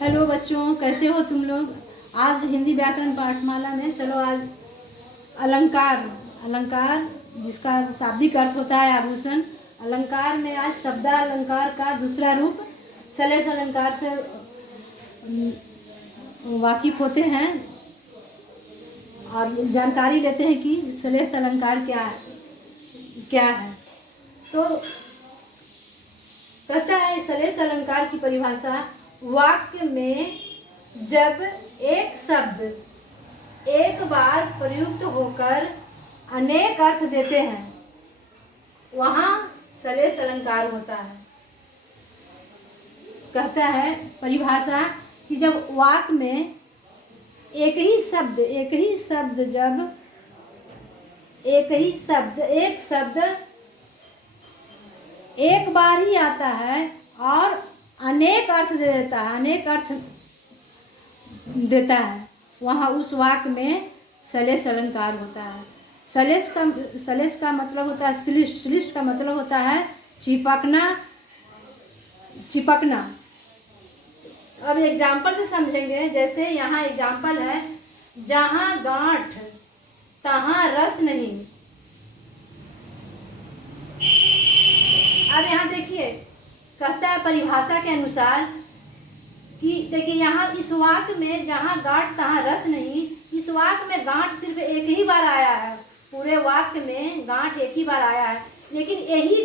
Hello बच्चों, कैसे हो तुम लोग। आज हिंदी व्याकरण पाठमाला में चलो आज अलंकार अलंकार जिसका शाब्दिक अर्थ होता है आभूषण। अलंकार में आज शब्दालंकार का दूसरा रूप सलेश अलंकार से वाकिफ होते हैं और जानकारी लेते हैं कि सलेश अलंकार क्या है। तो कहता है सलेश अलंकार की परिभाषा, वाक्य में जब एक शब्द एक बार प्रयुक्त होकर अनेक अर्थ देते हैं वहाँ सलेश अलंकार होता है। कहता है परिभाषा कि जब वाक्य में एक शब्द एक बार ही आता है और अनेक अर्थ देता है, वहाँ उस वाक्य में सलेश अलंकार होता है। सलेश का मतलब होता है श्लिष्ट का मतलब होता है चिपकना। अब एग्जाम्पल से समझेंगे। जैसे यहाँ एग्जाम्पल है, जहाँ गांठ तहाँ रस नहीं। अब यहाँ देखिए, कहता है परिभाषा के अनुसार कि देखिए यहाँ इस वाक्य में जहाँ गांठ तहाँ रस नहीं, इस वाक्य में गांठ सिर्फ एक ही बार आया है। पूरे वाक्य में गांठ एक ही बार आया है, लेकिन यही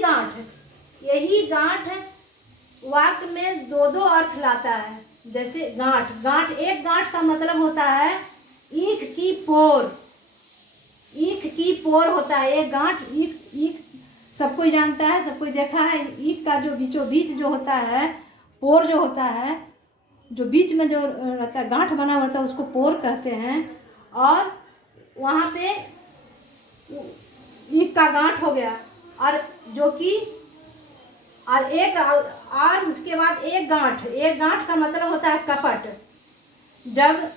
गांठ वाक्य में दो अर्थ लाता है। जैसे एक गांठ का मतलब होता है ईख की पोर होता है। एक गांठ ईख सब कोई जानता है, सब कोई देखा है। ईख का जो बीचों बीच जो होता है, पोर जो होता है, जो बीच में जो रहता है गांठ बना होता है, उसको पोर कहते हैं। और वहाँ पे ईख का गांठ हो गया, और जो कि और उसके बाद एक गांठ का मतलब होता है कपट। जब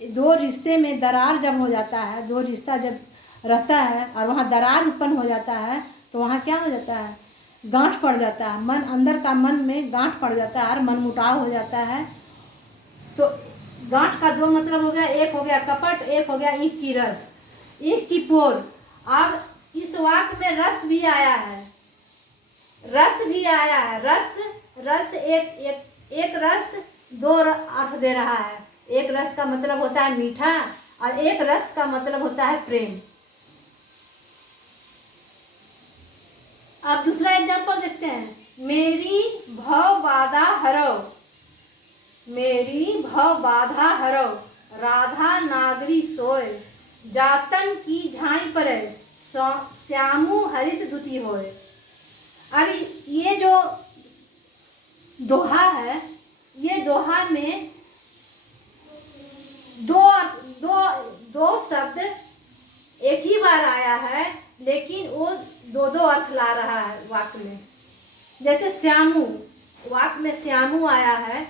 दो रिश्ते में दरार जब हो जाता है, दो रिश्ता जब रहता है और वहाँ दरार उत्पन्न हो जाता है, तो वहाँ क्या हो जाता है, गांठ पड़ जाता है। मन अंदर का मन में गांठ पड़ जाता है और मनमुटाव हो जाता है। तो गांठ का दो मतलब हो गया, एक हो गया कपट, एक हो गया ईख की रस, ईख की पोर। अब इस वाक्य में रस भी आया है। रस एक रस दो अर्थ दे रहा है। एक रस का मतलब होता है मीठा और एक रस का मतलब होता है प्रेम। अब दूसरा एग्जाम्पल देखते हैं। मेरी भव बाधा हरो, राधा नागरी सोय, जातन की झाई परे, श्यामु हरित दुती होय। अब ये जो दोहा है, ये दोहा में दो शब्द एक ही बार आया है, लेकिन वो दो अर्थ ला रहा है वाक्य में। जैसे श्यामु, वाक्य में श्यामु आया है,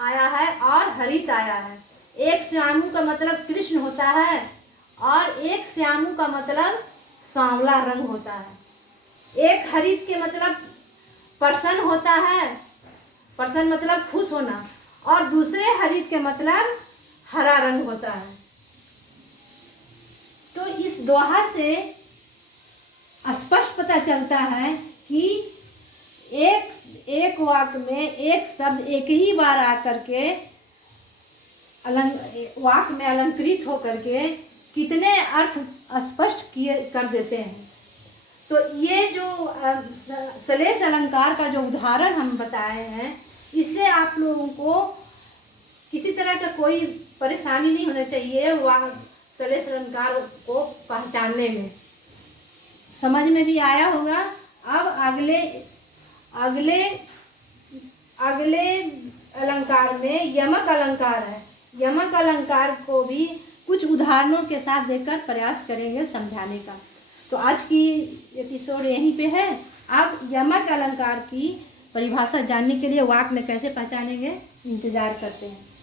आया है और हरित आया है। एक श्यामु का मतलब कृष्ण होता है और एक श्यामु का मतलब सांवला रंग होता है। एक हरित के मतलब प्रसन्न होता है, प्रसन्न मतलब खुश होना, और दूसरे हरित के मतलब हरा रंग होता है। तो इस दोहा से स्पष्ट पता चलता है कि एक वाक्य में एक शब्द एक ही बार आकर के वाक्य में अलंकृत होकर के कितने अर्थ स्पष्ट कर देते हैं। तो ये जो सलेश अलंकार का जो उदाहरण हम बताए हैं, इससे आप लोगों को किसी तरह का कोई परेशानी नहीं होना चाहिए। वह सलेश अलंकार को पहचानने में समझ में भी आया होगा। अब अगले अलंकार में यमक अलंकार है। यमक अलंकार को भी कुछ उदाहरणों के साथ देकर प्रयास करेंगे समझाने का। तो आज की एपिसोड यहीं पे है। अब यमक अलंकार की परिभाषा जानने के लिए वाक्य में कैसे पहचानेंगे, इंतजार करते हैं।